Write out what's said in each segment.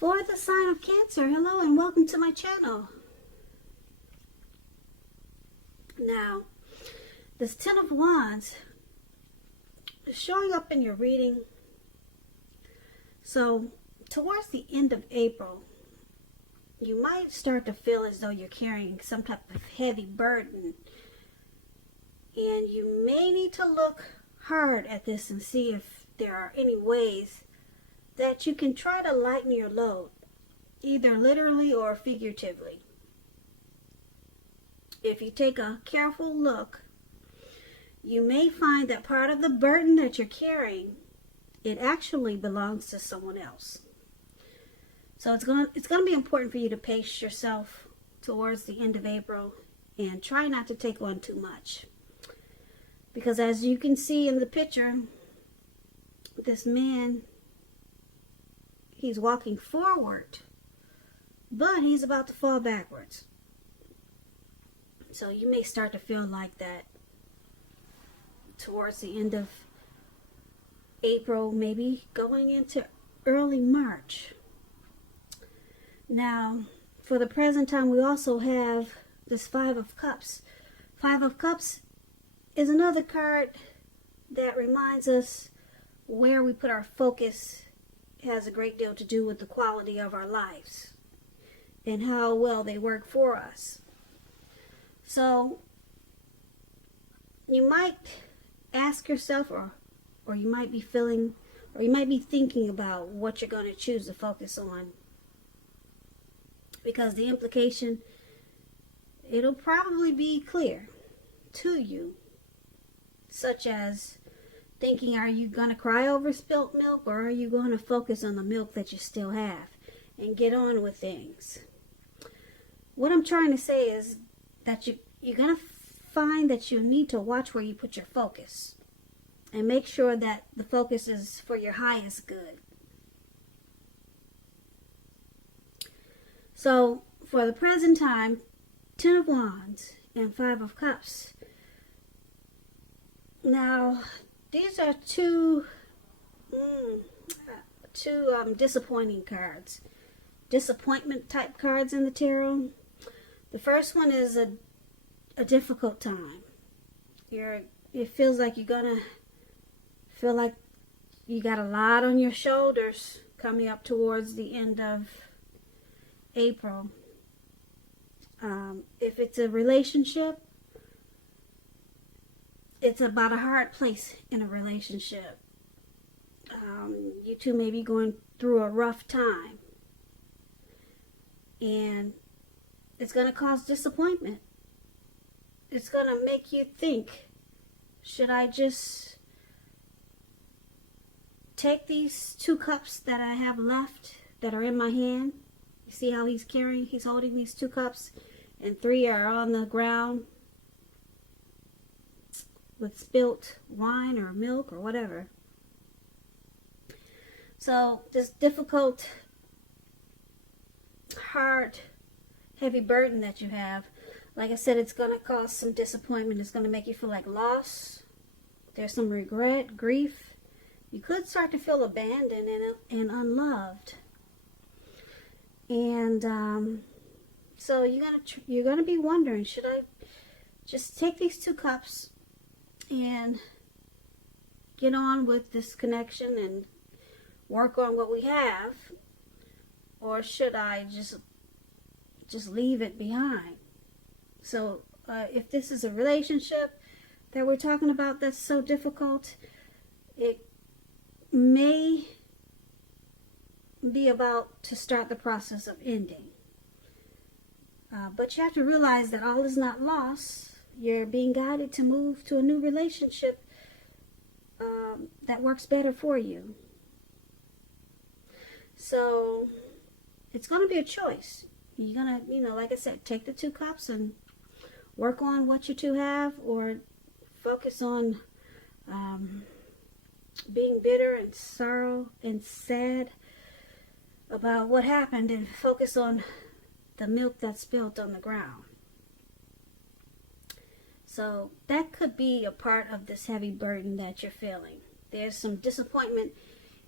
For the sign of Cancer, hello and welcome to my channel. Now, this Ten of Wands is showing up in your reading. So, towards the end of April, you might start to feel as though you're carrying some type of heavy burden. And you may need to look hard at this and see if there are any ways that you can try to lighten your load, either literally or figuratively. If you take a careful look, you may find that part of the burden that you're carrying, it actually belongs to someone else. So it's going to be important for you to pace yourself towards the end of April and try not to take on too much. Because as you can see in the picture, this man, he's walking forward, but he's about to fall backwards. So you may start to feel like that towards the end of April, maybe going into early March. Now, for the present time, we also have this Five of Cups. Five of Cups is another card that reminds us where we put our focus has a great deal to do with the quality of our lives and how well they work for us. So you might ask yourself, or you might be feeling, or you might be thinking about what you're going to choose to focus on, because the implication, it'll probably be clear to you, such as thinking, are you going to cry over spilt milk, or are you going to focus on the milk that you still have and get on with things? What I'm trying to say is that you're going to find that you need to watch where you put your focus and make sure that the focus is for your highest good. So for the present time, Ten of Wands and Five of Cups. Now, these are two disappointing cards. Disappointment type cards in the tarot. The first one is a difficult time. It feels like you're gonna feel like you got a lot on your shoulders coming up towards the end of April. If it's a relationship, it's about a hard place in a relationship. You two may be going through a rough time, and it's going to cause disappointment. It's going to make you think, should I just take these two cups that I have left that are in my hand? You see how he's holding these two cups, and three are on the ground with spilt wine or milk or whatever. So this difficult, hard, heavy burden that you have, like I said, it's going to cause some disappointment. It's going to make you feel like loss. There's some regret, grief. You could start to feel abandoned and unloved. And so you're gonna be wondering, should I just take these two cups and get on with this connection and work on what we have, or should I just leave it behind? So if this is a relationship that we're talking about that's so difficult, it may be about to start the process of ending. But you have to realize that all is not lost. You're being guided to move to a new relationship that works better for you. So it's going to be a choice. You're going to, like I said, take the two cups and work on what you two have, or focus on being bitter and sorrow and sad about what happened, and focus on the milk that's spilled on the ground. So that could be a part of this heavy burden that you're feeling. There's some disappointment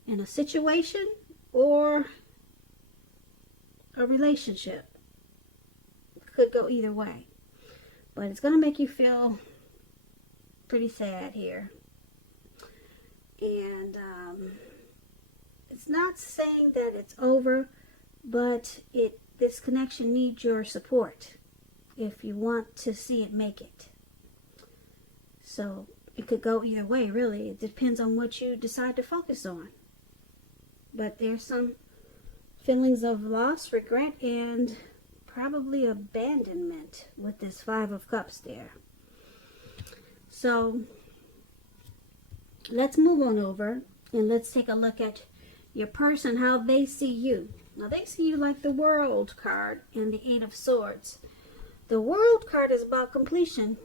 in a situation, or a relationship. Could go either way. But it's going to make you feel pretty sad here. And it's not saying that it's over, but this connection needs your support if you want to see it make it. So it could go either way, really. It depends on what you decide to focus on. But there's some feelings of loss, regret, and probably abandonment with this Five of Cups there. So let's move on over and let's take a look at your person, how they see you. Now they see you like the World card and the Eight of Swords. The World card is about completion.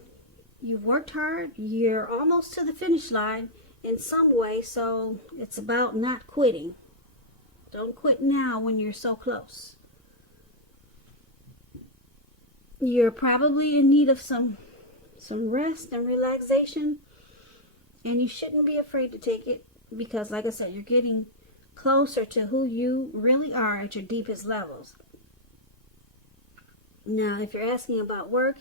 You've worked hard, you're almost to the finish line in some way, so it's about not quitting. Don't quit now when you're so close. You're probably in need of some rest and relaxation, and you shouldn't be afraid to take it because, like I said, you're getting closer to who you really are at your deepest levels. Now, if you're asking about work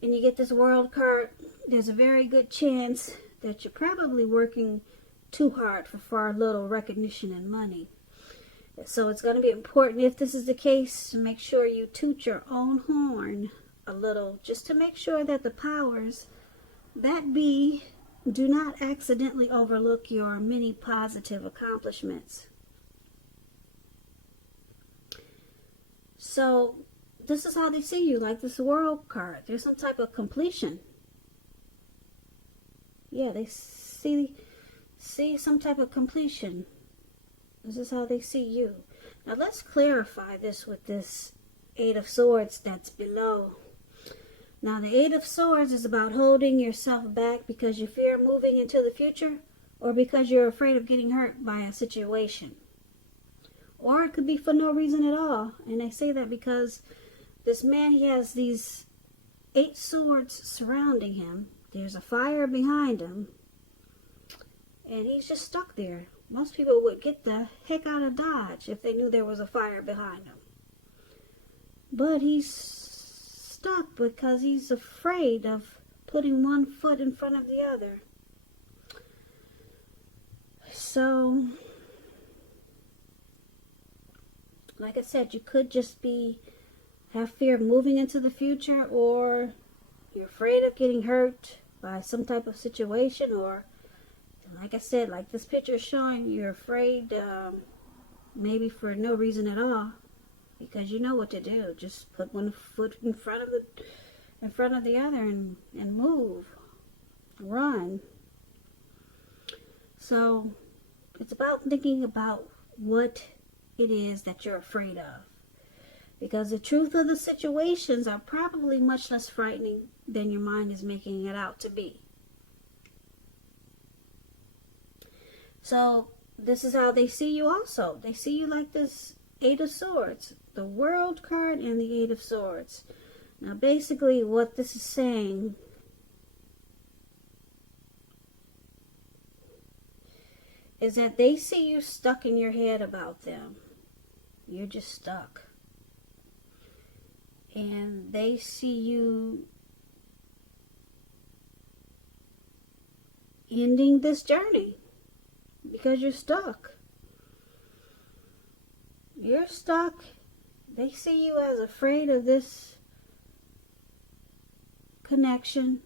and you get this World card, there's a very good chance that you're probably working too hard for far little recognition and money. So it's going to be important, if this is the case, to make sure you toot your own horn a little, just to make sure that the powers that be do not accidentally overlook your many positive accomplishments. So this is how they see you, like this World card. There's some type of completion. Yeah, they see some type of completion. This is how they see you. Now let's clarify this with this Eight of Swords that's below. Now the Eight of Swords is about holding yourself back because you fear moving into the future, or because you're afraid of getting hurt by a situation. Or it could be for no reason at all. And I say that because this man, he has these 8 swords surrounding him. There's a fire behind him. And he's just stuck there. Most people would get the heck out of Dodge if they knew there was a fire behind him. But he's stuck because he's afraid of putting one foot in front of the other. So, like I said, you could just have fear of moving into the future, or you're afraid of getting hurt by some type of situation, or like I said, like this picture is showing, you're afraid maybe for no reason at all, because you know what to do. Just put one foot in front of the other and move, run. So it's about thinking about what it is that you're afraid of, because the truth of the situations are probably much less frightening than your mind is making it out to be. So this is how they see you also. They see you like this Eight of Swords, the World card and the Eight of Swords. Now basically what this is saying is that they see you stuck in your head about them. You're just stuck. And they see you ending this journey because you're stuck. You're stuck. They see you as afraid of this connection.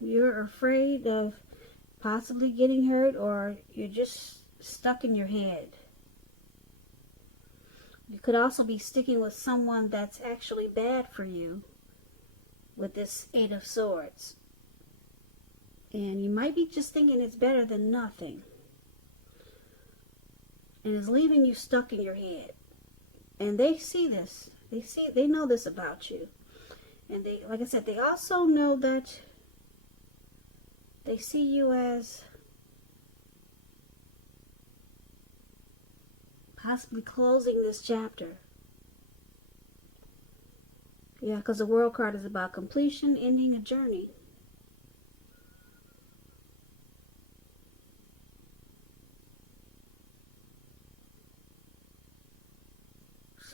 You're afraid of possibly getting hurt, or you're just stuck in your head. You could also be sticking with someone that's actually bad for you with this Eight of Swords. And you might be just thinking it's better than nothing. And it's leaving you stuck in your head. And they see this. They know this about you. And they, like I said, they also know that they see you as possibly closing this chapter. Yeah, because the World card is about completion, ending a journey.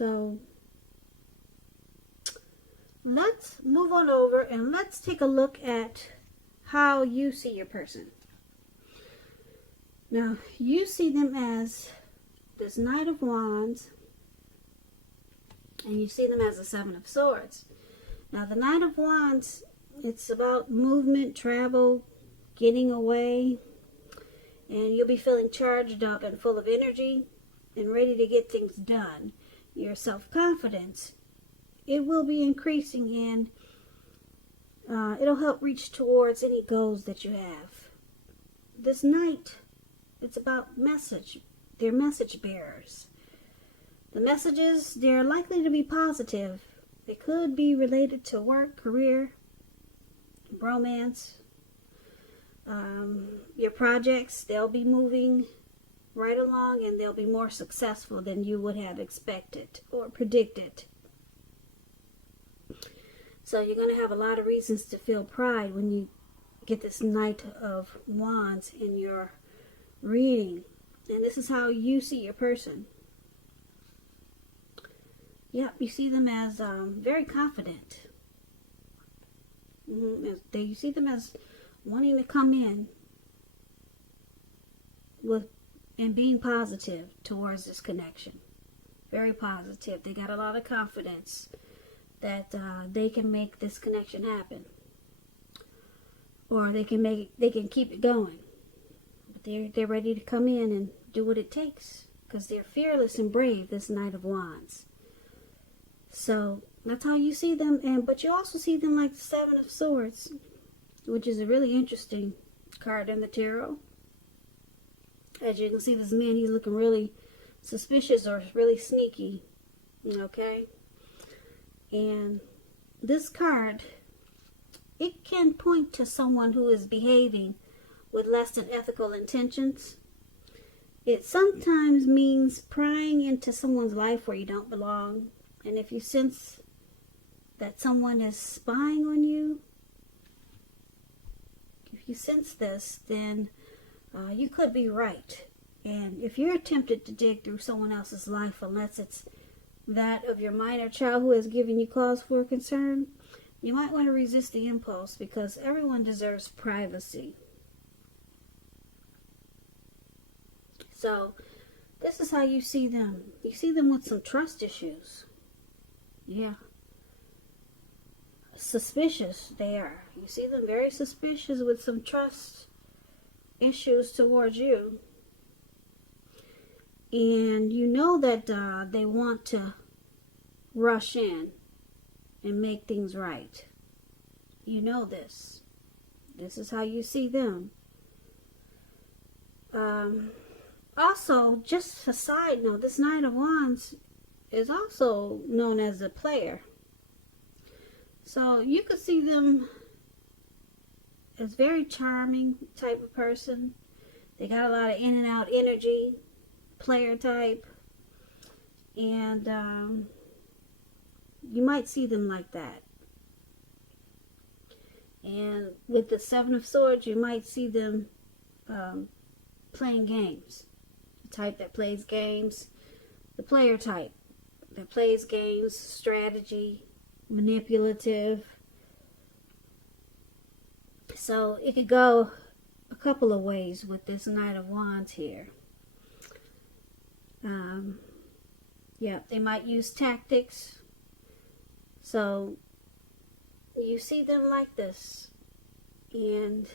So let's move on over and let's take a look at how you see your person. Now, you see them as this Knight of Wands, and you see them as the Seven of Swords. Now, the Knight of Wands, it's about movement, travel, getting away, and you'll be feeling charged up and full of energy and ready to get things done. Your self-confidence, it will be increasing, and it'll help reach towards any goals that you have. This Knight, it's about message. They're message bearers. The messages, they're likely to be positive. They could be related to work, career, romance, your projects. They'll be moving right along, and they'll be more successful than you would have expected or predicted. So you're going to have a lot of reasons to feel pride when you get this Knight of Wands in your reading. And this is how you see your person. Yep, you see them as very confident. You see them as wanting to come in with and being positive towards this connection. Very positive. They got a lot of confidence that they can make this connection happen, or they can keep it going. But they're ready to come in and do what it takes, because they're fearless and brave. This Knight of Wands. So that's how you see them, but you also see them like the Seven of Swords, which is a really interesting card in the tarot. As you can see, this man, he's looking really suspicious or really sneaky. Okay? And this card, it can point to someone who is behaving with less than ethical intentions. It sometimes means prying into someone's life where you don't belong. And if you sense that someone is spying on you, if you sense this, then you could be right. And if you're tempted to dig through someone else's life, unless it's that of your minor child who has given you cause for concern, you might want to resist the impulse, because everyone deserves privacy. So this is how you see them. You see them with some trust issues. Yeah. Suspicious they are. You see them very suspicious with some trust issues towards you. And you know that they want to rush in and make things right. You know this. This is how you see them. Also, just a side note, this Knight of Wands is also known as a player. So you could see them as very charming type of person. They got a lot of in and out energy, player type. And you might see them like that. And with the Seven of Swords, you might see them playing games. The type that plays games, the player type that plays games, strategy, manipulative. So it could go a couple of ways with this Knight of Wands here. Yeah, they might use tactics. So you see them like this, and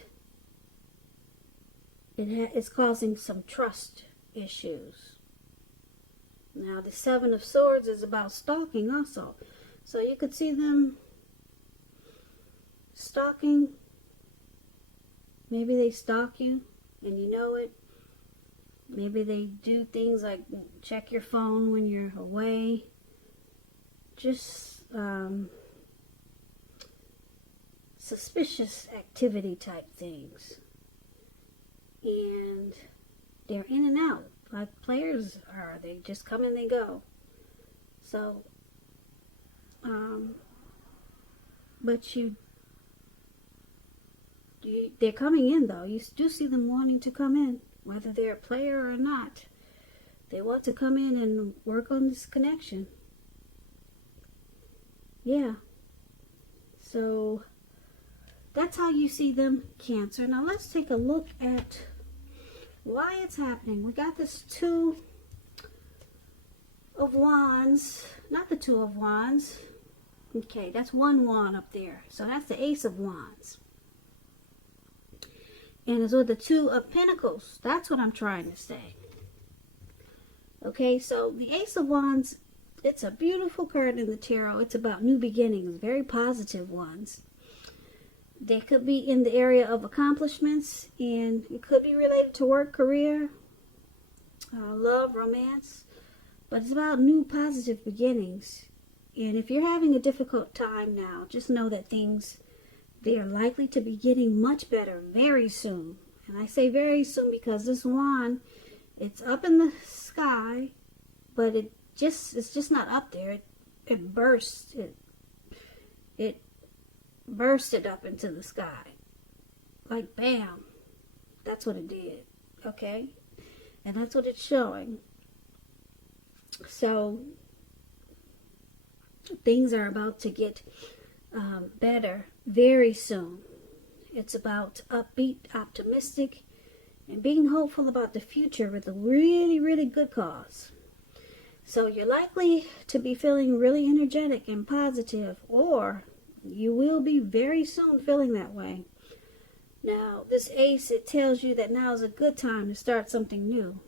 it's causing some trust issues. Now the Seven of Swords is about stalking also. So you could see them stalking. Maybe they stalk you and you know it. Maybe they do things like check your phone when you're away. Just suspicious activity type things. And they're in and out like players are. They just come and they go. So but they're coming in though. You do see them wanting to come in, whether they're a player or not. They want to come in and work on this connection. Yeah. So that's how you see them, Cancer. Now let's take a look at why it's happening. We got this Two of Wands, not the Two of Wands. Okay, that's one wand up there. So that's the Ace of Wands. And it's with the Two of Pentacles. That's what I'm trying to say. Okay, so the Ace of Wands, it's a beautiful card in the tarot. It's about new beginnings, very positive ones. They could be in the area of accomplishments, and it could be related to work, career, love, romance. But it's about new positive beginnings. And if you're having a difficult time now, just know that they are likely to be getting much better very soon. And I say very soon because this wand, it's up in the sky, but it's just not up there. It burst. It bursted up into the sky. Like bam. That's what it did. Okay? And that's what it's showing. So things are about to get better very soon. It's about upbeat, optimistic, and being hopeful about the future with a really, really good cause. So you're likely to be feeling really energetic and positive, or you will be very soon feeling that way. Now, this ace, it tells you that now is a good time to start something new.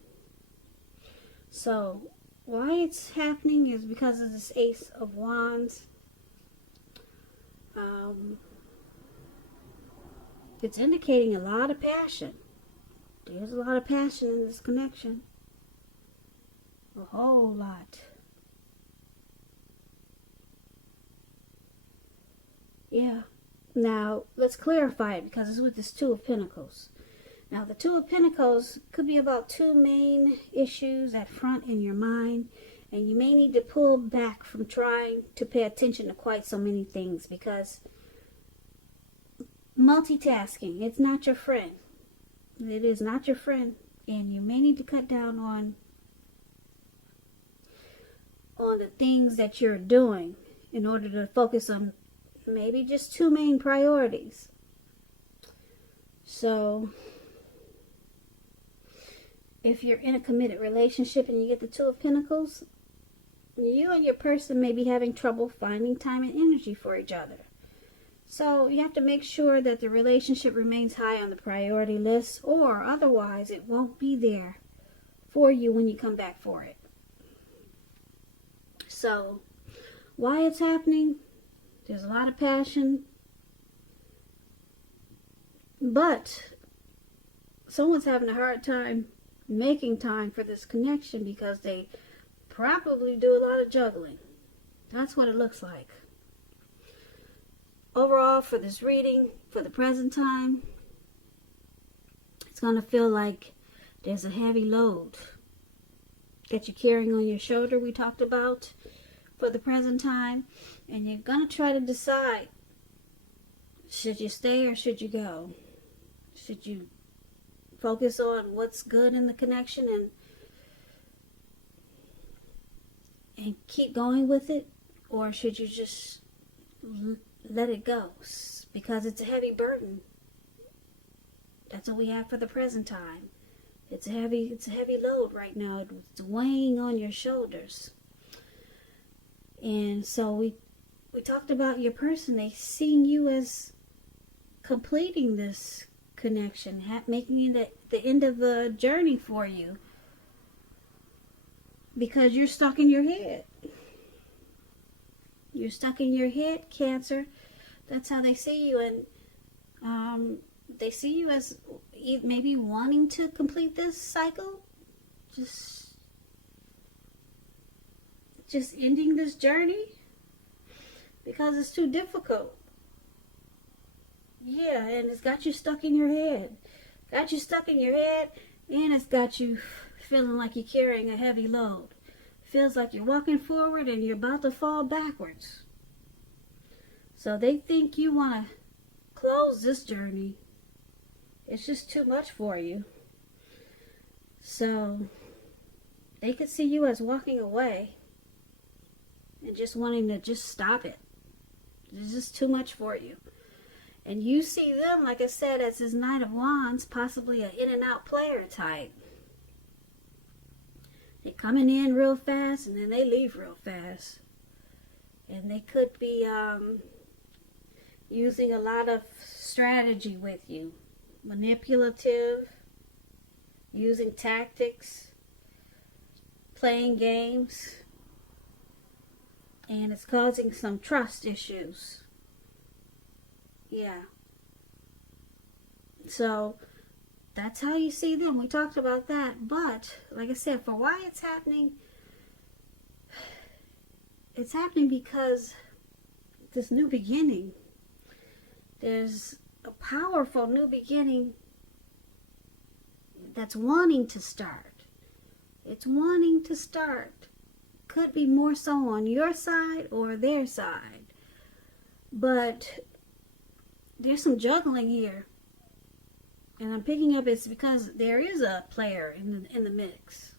So why it's happening is because of this Ace of Wands. It's indicating a lot of passion. There's a lot of passion in this connection. A whole lot. Yeah. Now, let's clarify it because it's with this Two of Pentacles. Now, the Two of Pentacles could be about two main issues at front in your mind, and you may need to pull back from trying to pay attention to quite so many things because multitasking, it's not your friend. It is not your friend, and you may need to cut down on the things that you're doing in order to focus on maybe just two main priorities. So if you're in a committed relationship and you get the Two of Pentacles, you and your person may be having trouble finding time and energy for each other. So you have to make sure that the relationship remains high on the priority list, or otherwise it won't be there for you when you come back for it. So why it's happening? There's a lot of passion, but someone's having a hard time making time for this connection because they probably do a lot of juggling. That's what it looks like. Overall, for this reading, for the present time, it's going to feel like there's a heavy load that you're carrying on your shoulder, we talked about, for the present time. And you're going to try to decide, should you stay or should you go? Should you focus on what's good in the connection and keep going with it? Or should you just let it go? Because it's a heavy burden. That's what we have for the present time. It's a heavy load right now. It's weighing on your shoulders. And so we talked about your person. They seeing you as completing this connection, making it the end of the journey for you, because you're stuck in your head. You're stuck in your head, Cancer. That's how they see you, and they see you as maybe wanting to complete this cycle, just ending this journey because it's too difficult. Yeah, and it's got you stuck in your head. Got you stuck in your head, and it's got you feeling like you're carrying a heavy load. Feels like you're walking forward and you're about to fall backwards. So they think you want to close this journey. It's just too much for you. So they could see you as walking away and just wanting to just stop it. It's just too much for you. And you see them, like I said, as this Knight of Wands, possibly an in and out player type. They're coming in real fast and then they leave real fast. And they could be using a lot of strategy with you. Manipulative, using tactics, playing games. And it's causing some trust issues. Yeah. So that's how you see them. We talked about that. But like I said, for why it's happening because this new beginning. There's a powerful new beginning that's wanting to start. It's wanting to start. Could be more so on your side or their side. But there's some juggling here. And I'm picking up it's because there is a player in the mix.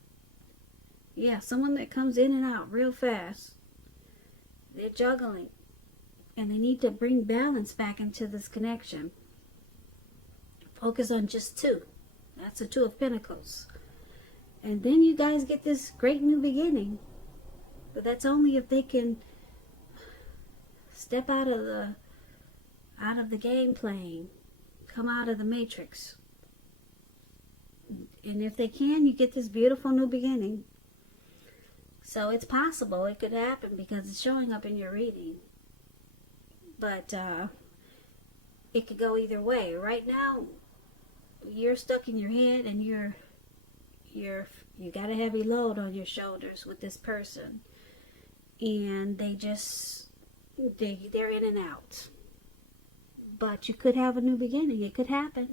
Yeah, someone that comes in and out real fast. They're juggling. And they need to bring balance back into this connection. Focus on just two. That's the Two of Pentacles. And then you guys get this great new beginning. But that's only if they can step out of the game playing. Come out of the matrix. And if they can, you get this beautiful new beginning. So it's possible it could happen because it's showing up in your reading. But it could go either way. Right now, you're stuck in your head and you got a heavy load on your shoulders with this person. And they're in and out. But you could have a new beginning. It could happen.